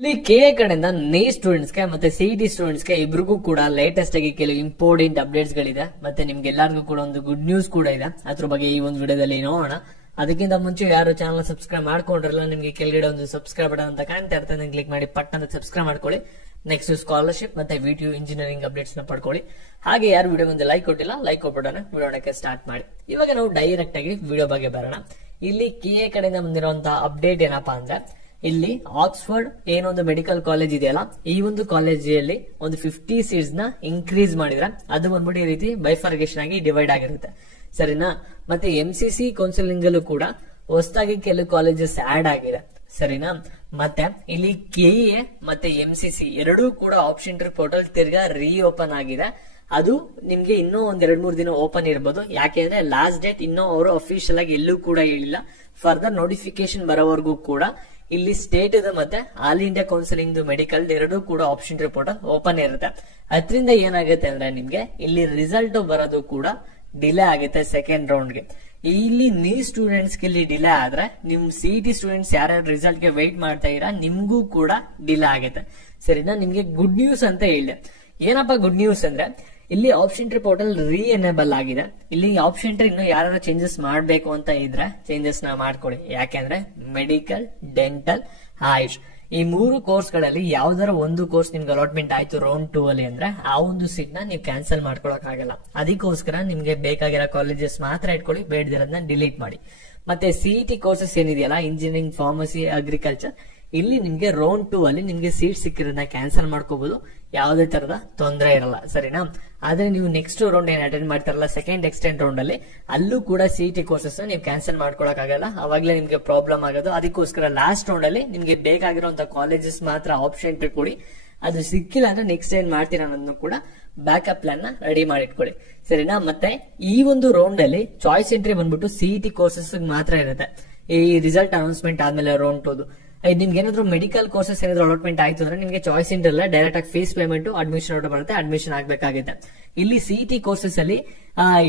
ಇಲ್ಲಿ ಕೆ ಕಡೆಯಿಂದ ನೇ ಸ್ಟೂಡೆಂಟ್ಸ್ ಗೆ ಮತ್ತೆ ಸಿಇಟಿ ಸ್ಟೂಡೆಂಟ್ಸ್ ಗೆ ಇಬ್ರಿಗೂ ಕೂಡ ಲೇಟೆಸ್ಟ್ ಆಗಿ ಕೆಲವು ಇಂಪಾರ್ಟೆಂಟ್ ಅಪ್ಡೇಟ್ಸ್ ಗಳಿದೆ. ಮತ್ತೆ ನಿಮ್ಗೆ ಎಲ್ಲರಿಗೂ ಕೂಡ ಒಂದು ಗುಡ್ ನ್ಯೂಸ್ ಕೂಡ ಇದೆ. ಅದ್ರ ಬಗ್ಗೆ ಈ ಒಂದು ವಿಡಿಯೋದಲ್ಲಿ ನೋಡೋಣ. ಅದಕ್ಕಿಂತ ಮುಂಚೆ ಯಾರು ಚಾನಲ್ ಸಬ್ಸ್ಕ್ರೈಬ್ ಮಾಡ್ಕೊಂಡ್ರಲ್ಲ, ನಿಮ್ಗೆ ಕೆಳಗಡೆ ಒಂದು ಸಬ್ಸ್ಕ್ರೈಬ್ ಬಟನ್ ಅಂತ ಕಾಣ್ತಾ ಇರ್ತದೆ, ಕ್ಲಿಕ್ ಮಾಡಿ ಪಟ್ ಅಂತ ಸಬ್ಸ್ಕ್ರೈಬ್ ಮಾಡ್ಕೊಳ್ಳಿ. ನೆಕ್ಸ್ಟ್ ಸ್ಕಾಲರ್ಶಿಪ್ ಮತ್ತೆ ವಿಡಿಯೋ ಇಂಜಿನಿಯರಿಂಗ್ ಅಪ್ಡೇಟ್ಸ್ ನ ಪಡ್ಕೊಳ್ಳಿ. ಹಾಗೆ ಯಾರು ವಿಡಿಯೋ ಮುಂದೆ ಲೈಕ್ ಕೊಟ್ಟಿಲ್ಲ, ಲೈಕ್ ಕೊಟ್ಬಿಡೋಣ, ವಿಡಿಯೋಕ್ಕೆ ಸ್ಟಾರ್ಟ್ ಮಾಡಿ. ಇವಾಗ ನಾವು ಡೈರೆಕ್ಟ್ ಆಗಿ ವಿಡಿಯೋ ಬಗ್ಗೆ ಬರೋಣ. ಇಲ್ಲಿ ಕೆ ಕಡೆಯಿಂದ ಬಂದಿರುವಂತಹ ಅಪ್ಡೇಟ್ ಏನಪ್ಪಾ ಅಂದ್ರೆ, ಇಲ್ಲಿ ಆಕ್ಸ್ಫರ್ಡ್ ಏನೊಂದು ಮೆಡಿಕಲ್ ಕಾಲೇಜ್ ಇದೆಯಲ್ಲ, ಈ ಒಂದು ಕಾಲೇಜಲ್ಲಿ ಒಂದು 50 ಸೀಟ್ಸ್ ನ ಇನ್ಕ್ರೀಸ್ ಮಾಡಿದ್ರೆ ಅದು ಬಂದ್ಬಿಟ್ಟು ಈ ರೀತಿ ಬೈಫರ್ಗೇಷನ್ ಆಗಿ ಡಿವೈಡ್ ಆಗಿರುತ್ತೆ, ಸರಿನಾ. ಮತ್ತೆ MCC ಕೌನ್ಸಿಲಿಂಗ್ ಅಲ್ಲೂ ಕೂಡ ಹೊಸದಾಗಿ ಕೆಲವು ಕಾಲೇಜಸ್ ಆಡ್ ಆಗಿದೆ, ಸರಿನಾ. ಮತ್ತೆ ಇಲ್ಲಿ KEA ಮತ್ತೆ MCC ಎರಡೂ ಕೂಡ ಆಪ್ಷನ್ ಇಂಟರ್ವ್ಯೂ ಪೋರ್ಟಲ್ ತಿರ್ಗಾ ರೀಓಪನ್ ಆಗಿದೆ. ಅದು ನಿಮ್ಗೆ ಇನ್ನೂ ಒಂದ್ 2-3 ದಿನ ಓಪನ್ ಇರಬಹುದು. ಯಾಕೆಂದ್ರೆ ಲಾಸ್ಟ್ ಡೇಟ್ ಇನ್ನೂ ಅವರು ಅಫಿಷಿಯಲ್ ಆಗಿ ಎಲ್ಲೂ ಕೂಡ ಹೇಳಿಲ್ಲ. ಫರ್ದರ್ ನೋಟಿಫಿಕೇಶನ್ ಬರೋವರೆಗೂ ಕೂಡ ಇಲ್ಲಿ ಸ್ಟೇಟ್ ಮತ್ತೆ ಆಲ್ ಇಂಡಿಯಾ ಕೌನ್ಸಿಲಿಂಗ್ ಮೆಡಿಕಲ್ ಎರಡೂ ಕೂಡ ಆಪ್ಷನ್ ಪೋರ್ಟಲ್ ಓಪನ್ ಇರುತ್ತೆ. ಅದರಿಂದ ಏನಾಗುತ್ತೆ ಅಂದ್ರೆ ನಿಮ್ಗೆ ಇಲ್ಲಿ ರಿಸಲ್ಟ್ ಬರೋದು ಕೂಡ ಡಿಲೇ ಆಗುತ್ತೆ ಸೆಕೆಂಡ್ ರೌಂಡ್ ಗೆ. ಇಲ್ಲಿ ನೀವು ಸ್ಟೂಡೆಂಟ್ಸ್ ಇಲ್ಲಿ ಡಿಲೇ ಆದ್ರೆ ನಿಮ್ ಸಿಇಟಿ ಸ್ಟೂಡೆಂಟ್ಸ್ ಯಾರ್ಯಾರು ರಿಸಲ್ಟ್ ಗೆ ವೆಯ್ಟ್ ಮಾಡ್ತಾ ಇರಾ ನಿಮ್ಗೂ ಕೂಡ ಡಿಲೇ ಆಗುತ್ತೆ, ಸರಿನಾ. ನಿಮ್ಗೆ ಗುಡ್ ನ್ಯೂಸ್ ಅಂತ ಹೇಳಿದೆ. ಏನಪ್ಪಾ ಗುಡ್ ನ್ಯೂಸ್ ಅಂದ್ರೆ, ಇಲ್ಲಿ ಆಪ್ಷನ್ ಪೋರ್ಟಲ್ ರೀ ಎನೇಬಲ್ ಆಗಿದೆ. ಇಲ್ಲಿ ಆಪ್ಷನ್ ಇನ್ನು ಯಾರು ಚೇಂಜಸ್ ಮಾಡಬೇಕು ಅಂತ ಇದ್ರೆ ಚೇಂಜಸ್ ನ ಮಾಡ್ಕೊಳ್ಳಿ. ಯಾಕೆಂದ್ರೆ ಮೆಡಿಕಲ್, ಡೆಂಟಲ್, ಆಯುಷ್ ಈ 3 ಕೋರ್ಸ್ ಗಳಲ್ಲಿ ಯಾವ್ದಾರ ಒಂದು ಕೋರ್ಸ್ ನಿಮ್ಗೆ ಅಲಾಟ್ಮೆಂಟ್ ಆಯ್ತು ರೌಂಡ್ 2 ಅಲ್ಲಿ ಅಂದ್ರೆ ಆ ಒಂದು ಸೀಟ್ ನ ನೀವು ಕ್ಯಾನ್ಸಲ್ ಮಾಡ್ಕೊಳಕ್ ಆಗಲ್ಲ. ಅದಕ್ಕೋಸ್ಕರ ನಿಮ್ಗೆ ಬೇಕಾಗಿರೋ ಕಾಲೇಜಸ್ ಮಾತ್ರ ಇಟ್ಕೊಳ್ಳಿ, ಬೇಡದಿರೋದನ್ನ ಡಿಲೀಟ್ ಮಾಡಿ. ಮತ್ತೆ ಸಿಇಟಿ ಕೋರ್ಸಸ್ ಏನಿದೆಯಲ್ಲ, ಇಂಜಿನಿಯರಿಂಗ್, ಫಾರ್ಮಸಿ, ಅಗ್ರಿಕಲ್ಚರ್, ಇಲ್ಲಿ ನಿಮ್ಗೆ ರೌಂಡ್ 2 ಅಲ್ಲಿ ನಿಮ್ಗೆ ಸೀಟ್ ಸಿಕ್ಕಿರೋದನ್ನ ಕ್ಯಾನ್ಸಲ್ ಮಾಡ್ಕೋಬಹುದು, ಯಾವುದೇ ತರದ ತೊಂದರೆ ಇರಲ್ಲ, ಸರಿನಾ. ಆದ್ರೆ ನೀವು ನೆಕ್ಸ್ಟ್ ರೌಂಡ್ ಏನ್ ಅಟೆಂಡ್ ಮಾಡ್ತಾರಲ್ಲ, ಸೆಕೆಂಡ್ ಎಕ್ಸ್ಟೆಂಡ್ ರೌಂಡ್ ಅಲ್ಲಿ, ಅಲ್ಲೂ ಕೂಡ ಸಿಇಟಿ ಕೋರ್ಸಸ್ ನೀವು ಕ್ಯಾನ್ಸಲ್ ಮಾಡ್ಕೊಳಕ್ ಆಗಲ್ಲ, ಅವಾಗ್ಲೇ ನಿಮ್ಗೆ ಪ್ರಾಬ್ಲಮ್ ಆಗೋದು. ಅದಕ್ಕೋಸ್ಕರ ಲಾಸ್ಟ್ ರೌಂಡ್ ಅಲ್ಲಿ ನಿಮ್ಗೆ ಬೇಕಾಗಿರುವಂತಹ ಕಾಲೇಜಸ್ ಮಾತ್ರ ಆಪ್ಷನ್ ಕೊಡಿ. ಅದು ಸಿಕ್ಕಿಲ್ಲ ಅಂದ್ರೆ ನೆಕ್ಸ್ಟ್ ಏನ್ ಮಾಡ್ತೀರಾ ಅನ್ನೋದನ್ನು ಕೂಡ ಬ್ಯಾಕಪ್ ಪ್ಲಾನ್ ನ ರೆಡಿ ಮಾಡಿಟ್ಕೊಳ್ಳಿ, ಸರಿನಾ. ಮತ್ತೆ ಈ ಒಂದು ರೌಂಡ್ ಅಲ್ಲಿ ಚಾಯ್ಸ್ ಎಂಟ್ರಿ ಬಂದ್ಬಿಟ್ಟು ಸಿಇಟಿ ಕೋರ್ಸಸ್ ಮಾತ್ರ ಇರುತ್ತೆ. ಈ ರಿಸಲ್ಟ್ ಅನೌನ್ಸ್ಮೆಂಟ್ ಆದ್ಮೇಲೆ ರೌಂಡ್ 2 ನಿಮ್ಗೆ ಏನಾದ್ರು ಮೆಡಿಕಲ್ ಕೋರ್ಸಸ್ ಏನಾದ್ರು ಅಲಾಟ್ಮೆಂಟ್ ಆಯ್ತು ಅಂದ್ರೆ ನಿಮ್ಗೆ ಚಾಯ್ಸ್ ಇಂಟರ್ ಡೈರೆಕ್ಟ್ ಆಗಿ ಫೀಸ್ ಪೇಮೆಂಟ್ ಅಡ್ಮಿಷನ್ ಆರ್ಡರ್ ಬರುತ್ತೆ, ಅಡ್ಮಿಷನ್ ಆಗ್ಬೇಕಾಗುತ್ತೆ. ಇಲ್ಲಿ ಸಿಇಟಿ ಕೋರ್ಸಸ್ ಅಲ್ಲಿ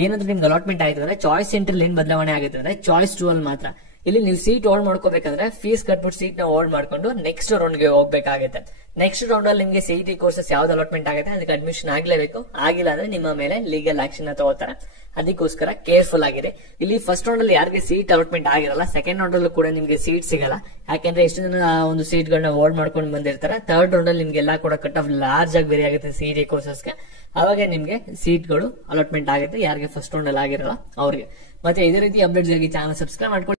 ಏನಾದ್ರು ನಿಮ್ಗೆ ಅಲಾಟ್ಮೆಂಟ್ ಆಯ್ತು ಅಂದ್ರೆ ಚಾಯ್ಸ್ ಸೆಂಟರ್ ಏನ್ ಬದಲಾವಣೆ ಆಗುತ್ತೆ ಅಂದ್ರೆ ಚಾಯ್ಸ್ 2 ಅಲ್ಲಿ ಮಾತ್ರ. ಇಲ್ಲಿ ನೀವು ಸೀಟ್ ಹೋಲ್ಡ್ ಮಾಡ್ಕೋಬೇಕಂದ್ರೆ ಫೀಸ್ ಕಟ್ಬಿಟ್ಟು ಸೀಟ್ ನ ಹೋಲ್ಡ್ ಮಾಡ್ಕೊಂಡು ನೆಕ್ಸ್ಟ್ ರೌಂಡ್ ಗೆ ಹೋಗ್ಬೇಕಾಗುತ್ತೆ. ನೆಕ್ಸ್ಟ್ ರೌಂಡ್ ಅಲ್ಲಿ ನಿಮ್ಗೆ ಸಿಇಟಿ ಕೋರ್ಸಸ್ ಯಾವ್ದು ಅಲಾಟ್ಮೆಂಟ್ ಆಗುತ್ತೆ ಅದಕ್ಕೆ ಅಡ್ಮಿಷನ್ ಆಗ್ಲೇಬೇಕು. ಆಗಿಲ್ಲ ಅಂದ್ರೆ ನಿಮ್ಮ ಮೇಲೆ ಲೀಗಲ್ ಆಕ್ಷನ್ ತಗೋತಾರೆ. ಅದಕ್ಕೋಸ್ಕರ ಕೇರ್ಫುಲ್ ಆಗಿರಿ. ಇಲ್ಲಿ ಫಸ್ಟ್ ರೌಂಡ್ ಅಲ್ಲಿ ಯಾರಿಗೆ ಸೀಟ್ ಅಲಾಟ್ಮೆಂಟ್ ಆಗಿರಲ್ಲ, ಸೆಕೆಂಡ್ ರೌಂಡ್ ಅಲ್ಲೂ ಕೂಡ ನಿಮ್ಗೆ ಸೀಟ್ ಸಿಗಲ್ಲ. ಯಾಕೆಂದ್ರೆ ಎಷ್ಟು ಜನ ಒಂದು ಸೀಟ್ ಗಳನ್ನ ಹೋಲ್ಡ್ ಮಾಡ್ಕೊಂಡು ಬಂದಿರ್ತಾರೆ. ಥರ್ಡ್ ರೌಂಡ್ ಅಲ್ಲಿ ನಿಮ್ಗೆಲ್ಲ ಕೂಡ ಕಟ್ ಆಫ್ ಲಾರ್ಜ್ ಆಗಿ ಬೇರೆ ಆಗುತ್ತೆ ಸಿಇಟಿ ಕೋರ್ಸಸ್ಗೆ. ಅವಾಗ ನಿಮ್ಗೆ ಸೀಟ್ ಗಳು ಅಲಾಟ್ಮೆಂಟ್ ಆಗುತ್ತೆ ಯಾರಿಗೆ ಫಸ್ಟ್ ರೌಂಡ್ ಅಲ್ಲಿ ಆಗಿರಲ್ಲ ಅವ್ರಿಗೆ. ಮತ್ತೆ ಇದೇ ರೀತಿ ಅಪ್ಡೇಟ್ಸ್ ಆಗಿ ಚಾನಲ್ ಸಬ್ಸ್ಕ್ರೈಬ್ ಮಾಡ್ಕೊಳ್ಳಿ.